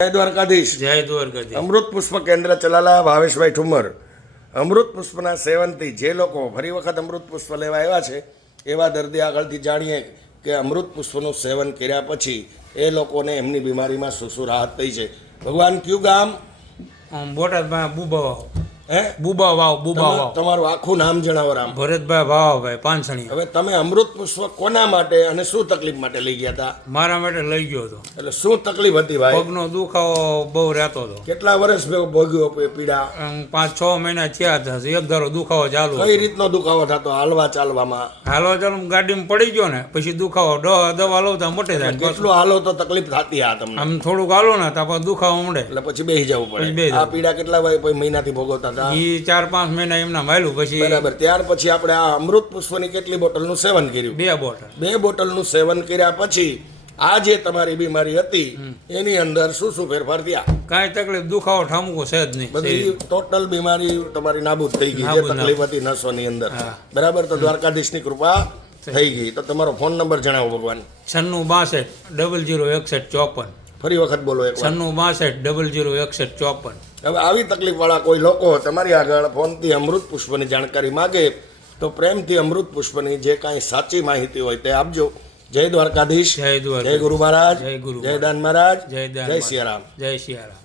જય દ્વારકાધીશ. જય દ્વારકાધીશ. અમૃત પુષ્પ કેન્દ્ર ચલાલા ભાવેશભાઈ ઠુમ્મર. અમૃત પુષ્પના સેવનથી જે લોકો ફરી વખત અમૃત પુષ્પ લેવા આવ્યા છે એવા દર્દી આગળથી જાણીએ કે અમૃત પુષ્પનું સેવન કર્યા પછી એ લોકોને એમની બીમારીમાં શું શું રાહત થઈ છે. ભગવાન કયું ગામ? બોટાદમાં બુબા વાવ. હે? બુબા વાવ. બુબા વાવ. તમારું આખું નામ જણાવો રામ. ભરતભાઈ ભાવાભાઈ પાંસણી. હવે તમે અમૃત પુષ્પ કોના માટે અને શું તકલીફ માટે લઈ ગયા હતા? મારા માટે લઈ ગયો હતો. એટલે શું તકલીફ હતી ભાઈ? પગનો દુખાવો બહુ રહેતો હતો. કેટલા વર્ષ ભોગ્યો પીડા? 5-6 મહિના થયા હતા. એક ધારો દુખાવો ચાલુ. કઈ રીતનો દુખાવો થતો? હાલવા ચાલવામાં? હાલવા ચાલુ ગાડીમાં પડી ગયો ને પછી દુખાવો દવા લો તો મટે જાય. કેટલું હાલો તો તકલીફ થતી આ તમને? આમ થોડુંક હાલો ને તો દુખાવો મળે એટલે પછી બેસી જવું પડે. આ પીડા કેટલા મહિનાથી ભોગવતા હતા? એ 4-5 મહિના એમના માયલું પછી. બરાબર. ત્યાર પછી આપણે આ અમૃત પુષ્પની કેટલી બોટલનું સેવન કર્યું? 2 બોટલ. 2 બોટલનું સેવન કર્યા પછી આ જે તમારી બીમારી હતી એની અંદર શું શું ફેરફાર થયા? કાંઈ તકલીફ દુખાવો ઠામકો છે જ નહીં. બધી ટોટલ બીમારી તમારી નાબૂદ થઈ ગઈ. જે તકલીફ હતી નસોની અંદર. બરાબર. તો દ્વારકાધીશની કૃપા થઈ ગઈ. તો તમારો ફોન નંબર જણાવો ભગવાન. 9662 ફરી વખત બોલો એક વાર. 9662 હવે આવી તકલીફવાળા કોઈ લોકો તમારી આગળ ફોનથી અમૃત પુષ્પની જાણકારી માગે તો પ્રેમથી અમૃત પુષ્પની જે કાંઈ સાચી માહિતી હોય તે આપજો. જય દ્વારકાધીશ. જય દ્વારકા. જય ગુરુ મહારાજ. જય ગુરુ. જય દાન મહારાજ. જય દાન. જય સિયારામ. જય સિયારામ.